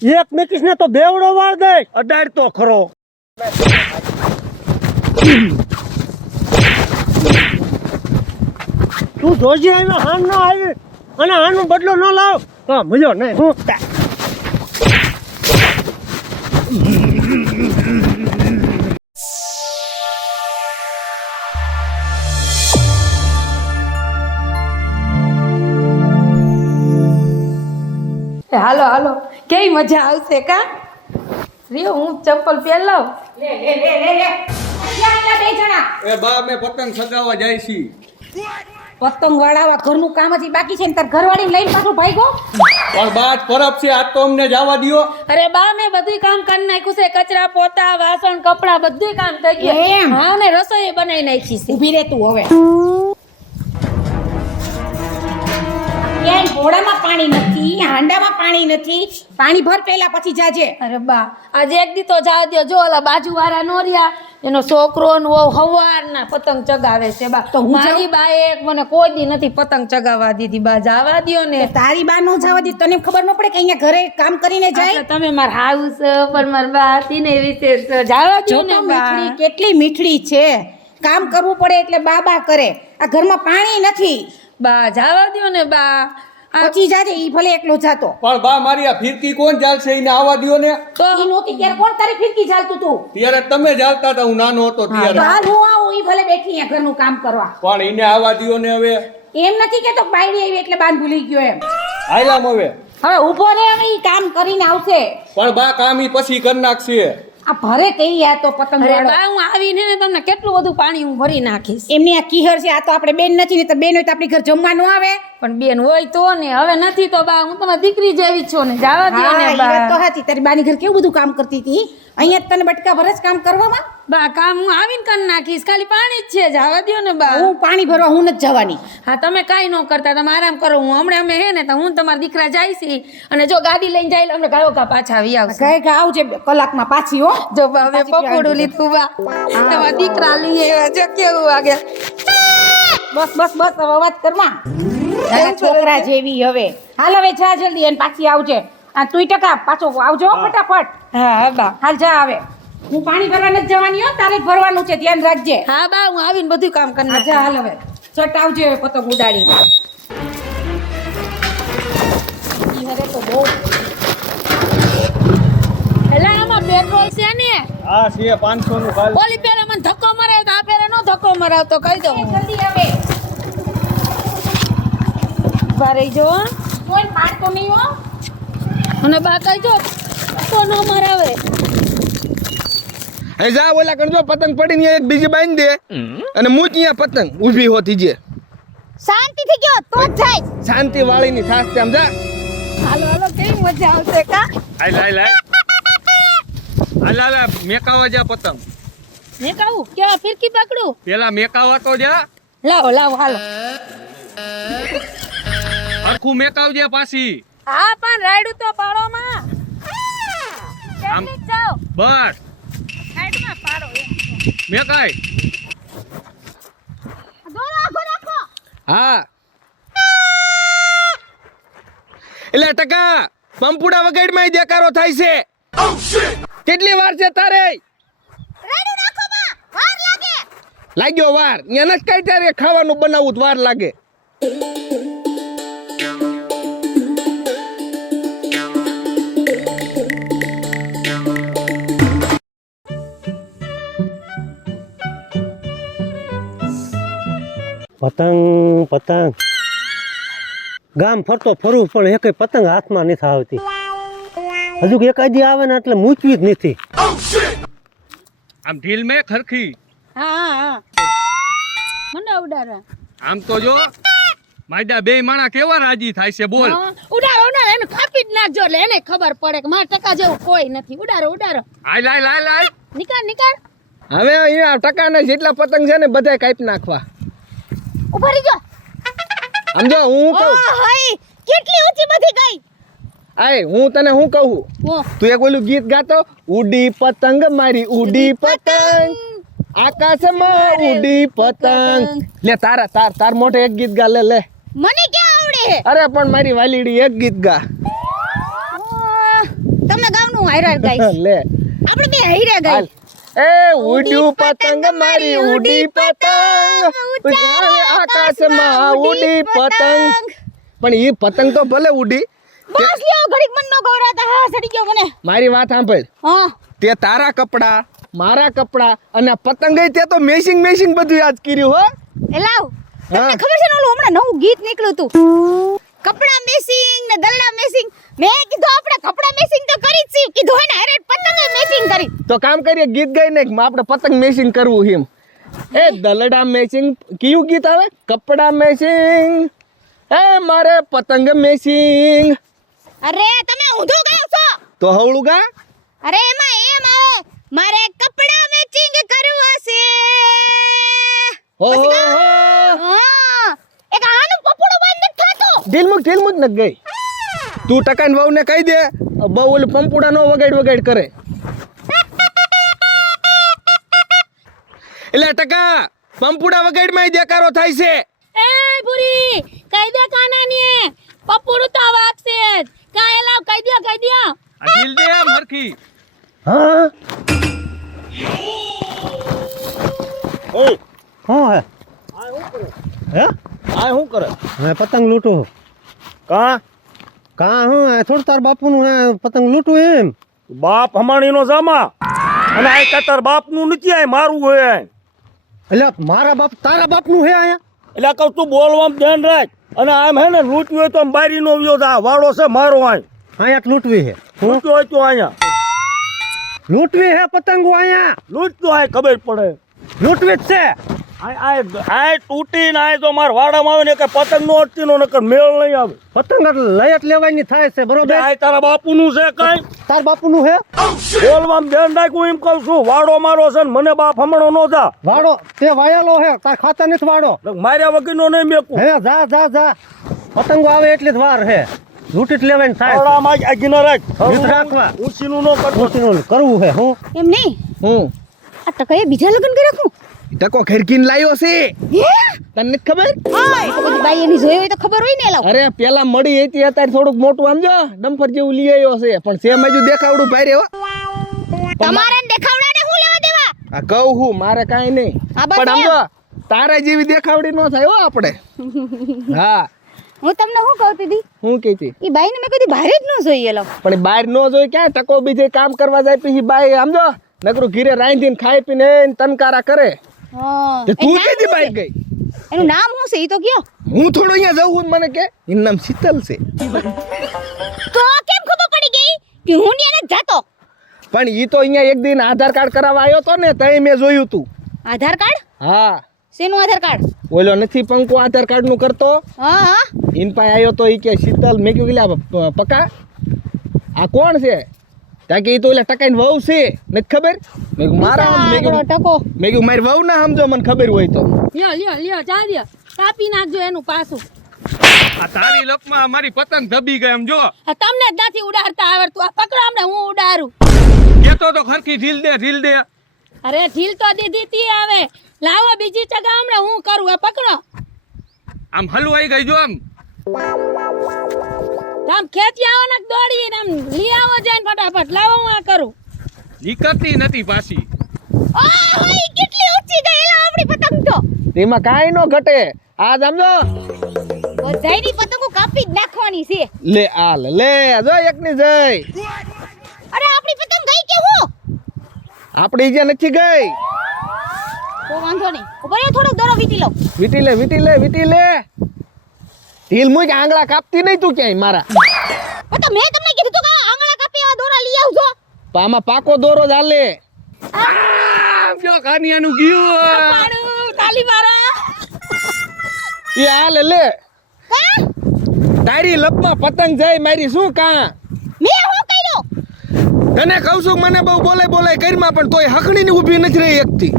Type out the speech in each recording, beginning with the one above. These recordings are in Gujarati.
એક મેકીશ ને તો બેવડો વાળ દે. અડાડ તો ખરો. તું જોજે આવ્યો હાન ન આવી અને આનો બદલો ન લાવ તો મજો નહીં. હું હાલો હાલો કેવી મજા આવશે કા રિયો હું ચપ્પલ પહેર લઉં. લે લે લે લે લે ક્યાં બે જણા એ બા મે પતંગ સગાવવા જાય છી. પતંગ વાળાવા ઘરનું કામ હજી બાકી છે ને તાર ઘરવાળીને લઈને પાછો ભાગ્યો. પણ બા જ પરબ છે આજ તો અમને જવા દ્યો. અરે બા મેં બધું કામ કરી નાખ્યું છે કચરા પોતા વાસણ કપડા બધું કામ થઈ ગયું. હા ને રસોઈ બનાવી નાખી છે. ઊભી રહે તું હવે. ક્યાંય ઘોડામાં પાણી નથી હાંડામાં પાણી નથી. પાણી ભર પહેલા પછી જાજે. અરે બા આજે એક દી તો જા દો. જો ઓલા બાજુવાળા નો રહ્યા એનો છોકરો નો હવારના પતંગ ચગાવે છે બા. તો મારી બાએ એક મને કોઈ દી નથી પતંગ ચગાવવા દીધી બા. જાવા દ્યો ને. તારી બા નો જવા દી તને ખબર ન પડે કે અહીંયા ઘરે કામ કરીને જાય. તમે માર હાઉસ પણ માર બા તીને વિશે જાવા દ્યો ને બા. કેટલી મીઠડી છે. કામ કરવું પડે એટલે બા કરે. આ ઘરમાં પાણી નથી બા. જાવા દ્યો ને બા. પછી જાજે ઈ ભલે એકલો જાતો. પણ બા મારી આ ફિરકી કોણ ચાલશે એને આવવા દ્યો ને. તો ઈ નોતી ત્યારે કોણ તારી ફિરકી ચાલતું તું. ત્યારે તમે ચાલતા હતા હું નાનો હતો ત્યારે. હાલ હું આવું ઈ ભલે બેઠી અહીંયા ઘરનું કામ કરવા. પણ એને આવવા દ્યો ને હવે. એમ નથી કેતો બાયડી આવી એટલે બાન ભૂલી ગયો એમ. આયલામ હવે. હવે ઊભો રહે હવે ઈ કામ કરીને આવશે. પણ બા કામ ઈ પછી કરી નાખશે. આ ભરે કઈ આ તો પતંગ વાળો. બા હું આવીને ને તમને કેટલું બધું પાણી હું ભરી નાખીશ. એમની આ કીહર છે. આ તો આપણે બેન નથી ને તો બેન હોય તો આપણી ઘર જમવાનું આવે. પણ બેન હોય તો ને હવે નથી તો બા હું તમારી દીકરી જેવી છું ને જાવા દો ને બા. તો હાચી તારી બાની ઘર કેવું બધું કામ કરતી હતી. અહીંયા તને બટકા ભરે જ કામ કરવામાં. બા કામ હું આવીને કરી નાખીશ. ખાલી પાણી જ છે. જાવા દો ને બા. હું પાણી ભરવા હું નથી જવાની. હા તમે કાઈ ન કરતા તમે આરામ કરો. હું હમણાં અમે હે ને તો હું તમારા દીકરા જાય છે અને જો ગાડી લઈને જાય અમને ગાયો કા પાછા આવી આવશે. ગાય કા આવજે કલાકમાં પાછી હો. જો બા હવે પકોડું લીધું બા. તમારા દીકરા લઈ આવ્યા જો કેવું વાગે. બસ બસ બસ હવે અવાજ કરમાં. છોકરા જેવી હવે. હાલ હવે જા જલ્દી અને પાછી આવજે. આ તુંય ટકા પાછો આવજો ફટાફટ. હા બા હાલ જા આવે. હું પાણી ભરવા નથી જવાની હો. તારે જ ભરવાનું છે ધ્યાન રાખજે. હા બા હું આવીને બધું કામ કરી નાખ. જા હાલ હવે ચટ આવજે હવે પતંગ ઉડાડીને. ઈ હરે તો બહુ એલા આમાં પેટ્રોલ છે ને. હા છે 500 નું ખાલી. ઓલી પેરે મને ધક્કો મરાવ તો આ પેરે નો ધક્કો મરાવ તો કહી દઉં. જલ્દી આવે. બારે જો કોઈ પાડતો નહીં હો. અને બા કહી જો તો નો મરાવે. હે જા ઓલા કરજો પતંગ પડીને એક બીજી બાંધી દે અને મૂક અહીંયા પતંગ ઊભી હોતી જે. શાંતિથી ગયો તો જ જાય. શાંતિ વાળીની થાસ છે આમ જા. હાલો હાલો કેવી મજા આવશે કા. આય લાય લાય. હાલ મેકાવા જા પતંગ. મેં કહું કેવા ફિરકી પકડું. પેલા મેકાવા તો જા. લાવો લાવો હાલો. આખું મેકાવજે પાછી. હા પણ રાયડું તો પાડો માં. આમ. જલ્દી જાઓ. બસ સાઈડમાં પાડો. મેકાય. દોરો આખો રાખો. હા એટલે ટકા પંપુડા વગાડમાં દેકારો થાય છે. કેટલી વાર છે તારે. રાયડું રાખો માં વાર લાગે. લાગ્યો વાર. અહીંયા નથી કઈ ત્યારે ખાવાનું બનાવવું વાર લાગે. પતંગ પતંગ ગામ ફરતો ફરું પણ એક પતંગ હાથમાં નથી આવતી. હજુ એકાદી આવે ને એટલે મૂકવી જ નથી. આમ ઢીલ મે ખરખી. હા હા મને ઉડાડવા. આમ તો જો માયડા બે માણા કેવા રાજી થાય છે બોલ. ઉડાડો ઉડાડો એને કાપી જ નાખજો એટલે એને ખબર પડે કે મારા ટકા જેવું કોઈ નથી. ઉડાડો ઉડાડો. આય લાય લાય લાય. નિકાળ નિકાળ. હવે અહીંયા ટકાના જેટલા પતંગ છે ને બધા કાપી નાખવા. ઉભા રહી જાઓ. સમજો હું કહું. હાય કેટલી ઊંચી બધી ગઈ. આય હું તને હું કહું. તું એક ઓલું ગીત ગાતો. ઉડી પતંગ મારી ઉડી પતંગ આકાશમાં ઉડી પતંગ. લે તાર મોઢે એક ગીત ગા લે. મને ક્યાં આવડે. અરે પણ મારી વાલીડી એક ગીત ગા. હારે ગાઈશ લે આપણે બે હારે હાલ. ગાઈ એ ઉડ્યું પતંગ મારી ઉડી પતંગ ઉજાવે આકાશમાં ઉડી પતંગ. પણ ઈ પતંગ તો ભલે ઉડી બસ લ્યો ઘડીક મન નો ગૌરાતા હા સડી ગયો મને મારી વાત સાંભળ હા તે તારા કપડા મારા કપડા અને પતંગ તે તો મેસિંગ બધું યાદ કર્યું હો. એ લાવ તમને હા. ખબર છે ને ઓલું હમણાં નવું ગીત નીકળ્યું તું કપડા મેસિંગ ને દલડા મેસિંગ મેં કીધું આપણે કપડા મેસિંગ તો કરી જ છે કીધું હે ને અરે પતંગ મેસિંગ કરી તો કામ કરીએ ગીત ગાઈ ને આપણે પતંગ મેસિંગ કરવું હિમ. એ દલડા મેસિંગ કયું ગીત આવે કપડા મેસિંગ એ મારે પતંગ મેસિંગ. અરે તમે ઊંધું ગાવ છો તો હવળું ગા અરે એમાં એમ આવે મારે કપડા મેચિંગ કરવું હશે ઓહો હા એક આનું પપોડો બંધ નથી થતો ઢીલમુક ન ગઈ તું ટકાન વહુ ને કહી દે બહુ ઓલું પંપુડા નો વગાડ કરે. એટલે ટકા પંપુડા વગાડ માં દેકારો થાય છે. એ ભૂરી કઈ દે કાનાની પપોડું તો વાગશે જ કાય લાવ કઈ દે આ ઢીલ દે આમ હરખી. હા ઓય હા હે હે આ શું કરે મેં પતંગ લૂંટું કા કાં હું થોડું તાર બાપુનું હે પતંગ લૂંટું એમ બાપ હમાણીનો જામા અને આ કતર બાપનું નથી આ મારું હોય આ. એટલે મારા બાપ તારા બાપનું હે અહીંયા એટલે કહું તું બોલવામાં ધ્યાન રાખ અને આમ હે ને લૂંટ્યું હોય તો આમ બારીનો વ્યો જા વાળો છે મારો આય અહીંયા જ લૂંટવી હે લૂંટ્યો હોય તો અહીંયા લૂંટવી હે પતંગો અહીંયા લૂંટતો આય ખબર પડે લૂંટવી જ છે આ તૂટીને આય તો મારા વાડામાં આવે ને કે પતંગ નો અટતીનો નકર મેળ નહીં આવે પતંગ લય જ લેવાની થાય છે બરોબર આ તારા બાપુનું છે કઈ તાર બાપુનું હે બોલવામાં ધ્યાન રાખવું એમ કહું છું વાડો મારો છે ને મને બાપ હમણો નો જા વાડો તે વાયેલો હે તાર ખાતા નથી વાડો માર્યા વગરનો નહીં મેકું હે જા જા જા પતંગો આવે એટલી જ વાર હે લૂંટી જ લેવાની થાય વાડામાં જ આગીના રાખ રીત રાખવા ઊંચીનું નો કરતો ઓછીનું કરવું હે હું એમ નહીં હું આ ટકાએ બીજા લગ્ન કરી રાખું ટકો ખેરકીને લાયો છે હે તને નથી ખબર હા એ તો બધી બાઈ એની જોઈ હોય તો ખબર હોય ને લાવ અરે પેલા મળી હતી અત્યારે થોડુંક મોટું આમ જો ડમ્ફર જેવું લઈ આવ્યો છે પણ સેમ હજુ દેખાવડું ભાઈ હો. તમારા દેખાવડા ને હું લેવા દેવા આ કહું હું મારે કાંઈ નહીં આ બસ પણ આમ એમ. જો તારા જેવી દેખાવડી ન થાય હો આપણે. હા હું તમને શું કહતી હતી હું કહેતી એ બાઈને મેં કદી બહાર જ ન જોઈએ લો પણ બહાર ન જોઈ ક્યાં ટકો બીજે કામ કરવા જાય પછી બાઈ આમ જો નકરું ઘીરે રાંધીને ખાઈ પીને તનકારા કરે હા તે તું કેદી બહાર ગઈ એનું નામ શું છે એ તો કયો હું થોડો અહીંયા જવું મને કે એનું નામ શીતલ છે તો કેમ ખબર પડી ગઈ કે હું ને એને જાતો પણ ઈ તો અહીંયા એક દિન આધાર કાર્ડ કરાવવા આવ્યો તો ને તઈ મેં જોયું તું. આધાર કાર્ડ હા શેનું આધાર કાર્ડ ઓલો નથી પંકુ આધાર કાર્ડ નું કરતો હા હા ઇન પાસે આવ્યો તો ઈ કે શીતલ મેં કીધું લા પકા આ કોણ છે ત્યાં કે ઈ તો ઓલા ટકાઈને વહુ છે નથી ખબર મેં કીધું મારા મેં આગળો કીધું ટકો મારી વહુ ના સમજો મને ખબર હોય તો લ્યો જા દે કાપી નાખજો એનું પાછું આ તારી લપમાં મારી પતંગ દબી ગઈ એમ જો. આ તમને જ નથી ઉડાડતા આવડતું આ પકડો હમણાં હું ઉડાડું કેતો તો ખરખી ઢીલ દે. અરે ઢીલ તો દીધી તી આવે લાવો બીજી જગા હમણાં હું કરું આ પકડો આમ હલવાઈ ગઈ જો આમ. આમ ખેંચી આવો ને દોડીને આમ લઈ આવો જઈને ફટાફટ લાવો હું આ કરું નીકળતી નથી પાછી. ઓય કેટલી ઊંચી ગઈ એલા આપણી પતંગ તો તેમાં કાંઈ ન ઘટે આ સમજો બધાયની પતંગો કાપી જ નાખવાની છે લે આ લે જો એકની જઈ અરે આપણી પતંગ ગઈ કે હું આપણી જે નથી ગઈ તો વાંધો નહીં ઉપર થોડોક દોરો વીટી લો વીટી લે ઢીલ મૂક આંગળા કાપતી નહીં તું ક્યાંય મારા તો મેં તમને કીધું તો કે આંગળા કાપી એવા દોરા લઈ આવજો પણ આમાં પાકો દોરો જ હાલે આમ જો કાનિયાનું ગયું. પાડું તાલી મારા એ હાલ લે કા તારી લપમાં પતંગ જાય મારી શું કાં મેં હું કર્યો તને કહું છું મને બહુ બોલાય કરીમાં પણ તોય હકડીની ઊભી નથી રહી એકથી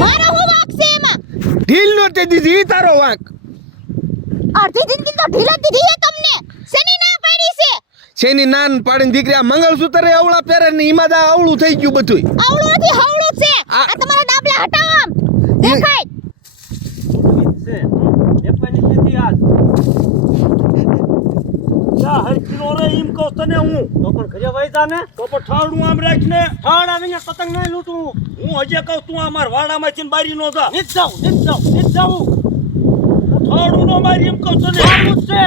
મારો હું વાંક છે એમાં ઢીલ નો તે દીધી ઈ તારો વાંક અડધી જિંદગી તો ઢીલા દીધી હે તમને શેની ના પાડી છે શેની નાન પાડીને દીકરી આ મંગળસૂત્ર અવળા પહેરે ને ઈમાં દા અવળું થઈ ગયું બધું આવડું નથી હવળું છે આ- આ તમારા ડાબલા હટાવો આમ દેખાય યા હરખીનો રે એમ કહું તને હું તો પણ ઘરે વહી જા ને. તો પણ ઠાડું આમ રાખ ને ઠાડ આવીને પતંગ નહીં લૂંટું. હું હજે કહું તું આ માર વાડામાં છે ને બારી નો જા નીચ જાઉં. ઠાડું નો મારી એમ કહું તને આવું જ છે.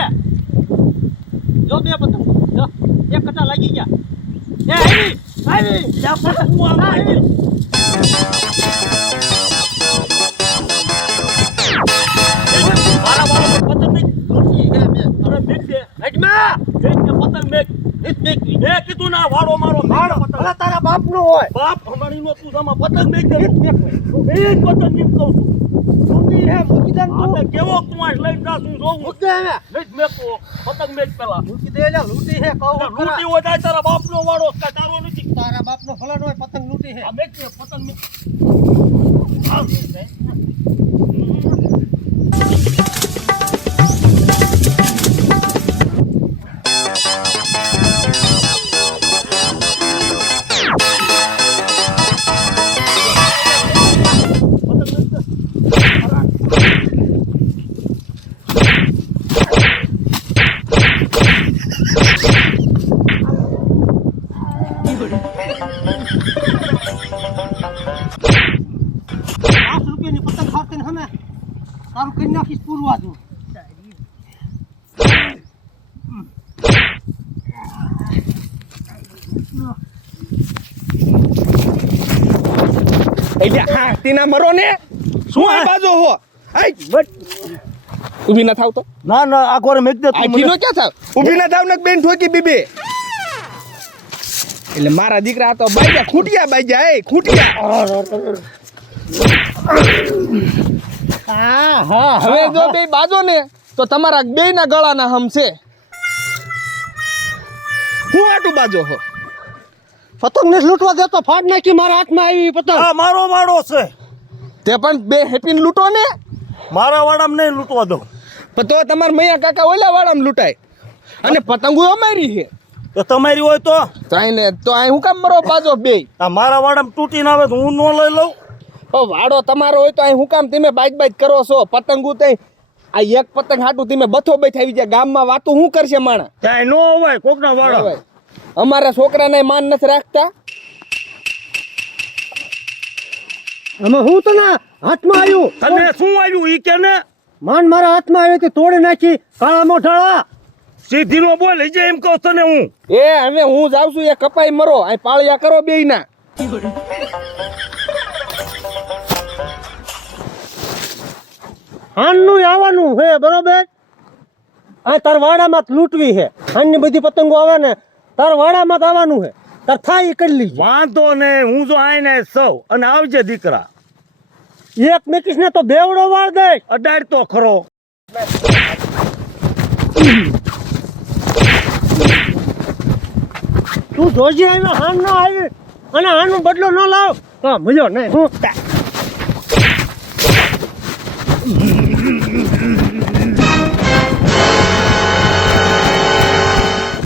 જો બે પતંગ જો એક કટા લાગી ગયા. એ આવી યા પણ હું આમ રાખ. મારા વાળા પતંગ નહીં અરે મેક દે હટમાં. મેક દે પતંગ મેક મેં કીધું ના વાળો મારો મારો ભલા તારા બાપનો હોય. બાપ અમારી નો તું આમાં પતંગ મેક દે હું એ જ પતંગ એમ કહું છું મૂકી હે મૂકી દે તું. આપણે કેવો કુંવાસ લઈને જાશું જોવું મૂકી દે હવે. નહીં મેકો પતંગ મેક પેલા મૂકી દે લે લૂંટી હે કહું ખરા. લૂંટી હોય જાય તારા બાપનો વાળો કાંઈ તારો નથી તારા બાપનો ફલાનો હોય પતંગ લૂંટી હે. આ મેક દે પતંગ મેક આ ₹5 પતંગ ખાતે ને હમે તારું કરી નાખીશ પૂરવા દઉં. એટલે હા તીના મરો ને શું આ બાજુ હો આઈ ઊભી ના થાવ તો ના ના આ કોરે મેક દે આ તું ઢીલો મને ક્યાં થાવ ઊભી ના થાવ ને બેન ઠોકી બીબે એટલે મારા દીકરા તો બાઈજા ખૂટિયા એ ખૂટિયા હા હવે જો બે બાજો ને તો તમારા બેયના ગળાના હમ છે હું આટું બાજો હો પતંગ ને લૂંટવા દે તો ફાડ નાખી મારા હાથમાં આવી પતંગ. આ મારો વાડો છે તે પણ બે હેપીને લૂંટો ને મારા વાડામાં નહીં લૂંટવા દઉં પણ તો તમારા મૈયા કાકા ઓલા વાળામાં લૂંટાય અને પતંગો અમારી છે તો તમારી હોય તો તો આ હું કામ મરો બાજો બે આ મારા વાડામાં તૂટીને આવે તો હું ન લઈ લઉં ઓ વાડો તમારો હોય તો અહીં હું કામ તમે બાઈક કરો છો પતંગો તઈ આ એક પતંગ હાટું તમે બથો બેઠાવી જાય ગામમાં વાતું શું કરશે માણા ત્યાં નો હોય કોકના વાડા અમારા છોકરાને માન નથી રાખતા આમાં હું તને હાથમાં આવ્યું તને શું આવ્યું ઈ કે ને માન મારા હાથમાં આવી તે તોડી નાખી કાળા મોઢાળા. સીધી નો બોલ હજે એમ કહું તને હું એ હવે હું જાઉં છું એ કપાઈ મરો આ પાળિયા કરો બેયના હાનનું આવવાનું હે બરોબર. આ તાર વાડામાં જ લૂંટવી હે. હાનની બધી પતંગો આવે ને તાર વાડામાં જ આવવાનું હે. તાર થાય કરી લીજે. વાંધો ને હું જો આઈને સૌ અને આવજે દીકરા એક મેકીશ ને તો બેવડો વાળ દે. અડાડ તો ખરો તું જોજે આવ્યો હાન ન આવી અને આનો બદલો ન લાવ તો મજો નહીં હું